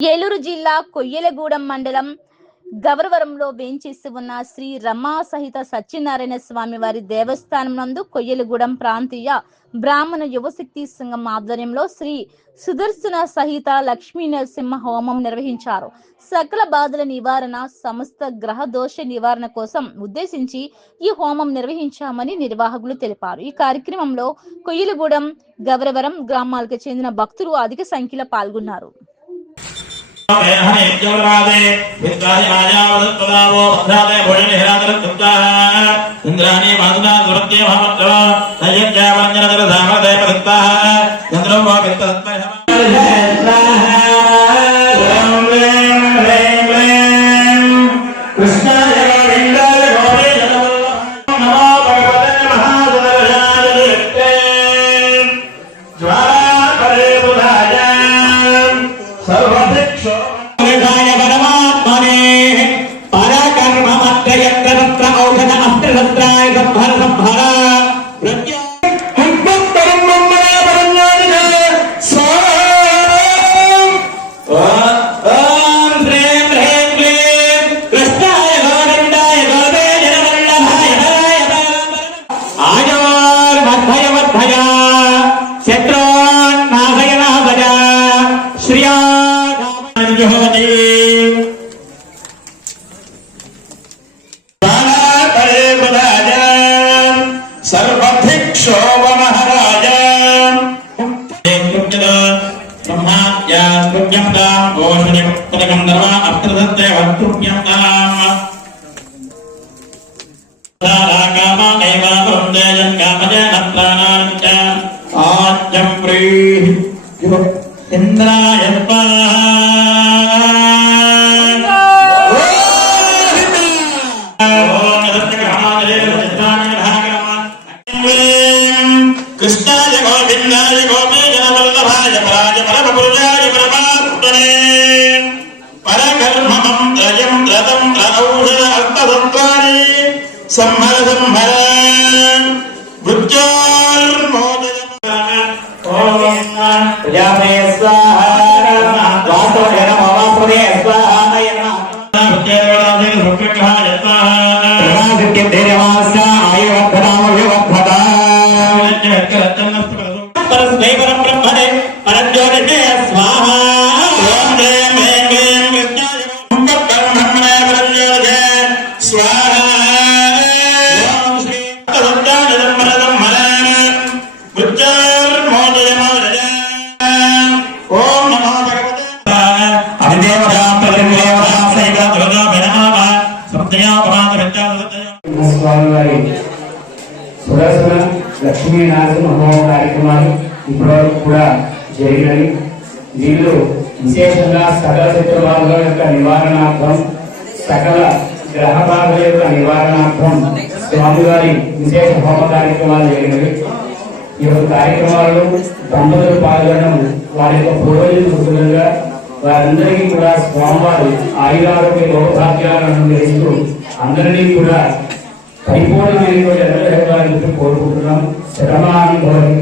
ఏలూరు జిల్లా కొయ్యలగూడెం మండలం గవరవరంలో వేంచేసి ఉన్న శ్రీ రమా సహిత సత్యనారాయణ స్వామి వారి దేవస్థానం నందు కొయ్యలగూడెం ప్రాంతీయ బ్రాహ్మణ యువశక్తి సంఘం ఆధ్వర్యంలో శ్రీ సుదర్శన సహిత లక్ష్మీ నరసింహ హోమం నిర్వహించారు. సకల బాధల నివారణ సమస్త గ్రహ దోష నివారణ కోసం ఉద్దేశించి ఈ హోమం నిర్వహించామని నిర్వాహకులు తెలిపారు. ఈ కార్యక్రమంలో కొయ్యలగూడెం గవరవరం గ్రామాలకు చెందిన భక్తులు అధిక సంఖ్యలో పాల్గొన్నారు. ഇന്ദ്രാണി മാതുനാ ദുരത്യ മഹാമത്ര തയ്യം ജാവാഞ്ജനതര ധാമതേ പ്രദത്താ ചന്ദ്രമോ വിത്തതത്തേ జోతి బాలాపరే బుధాయ సర్వభిక్షోవ మహారాజ ఇంద్రాయ సంహర సంహర ప్రజాపయ స్వాహ వాస్తవే నమో వాస్తవే స్వాహ పరస్మై స్వామివారి సుదర్శన లక్ష్మీ నరసింహ హోమ కార్యక్రమాలు ఇప్పటివరకు కూడా జరిగినవి. వీళ్ళు విశేషంగా సకల శత్రుబాధల యొక్క నివారణార్థం సకల గ్రహ బాధల యొక్క నివారణార్థం స్వామివారి విశేష హోమ కార్యక్రమాలు జరిగినవి. ఈ యొక్క కార్యక్రమాల్లో దంపతులు పాల్గొనడం వారి యొక్క పూర్వజులు వారందరికీ కూడా స్వామివారు ఆయురారోగ్య భౌభాగ్యాలను అనుగ్రహిస్తూ అందరినీ కూడా పరిపూర్ణమైనటువంటి అనుగ్రహాలను కోరుకుంటున్నాం శతమానం భవతి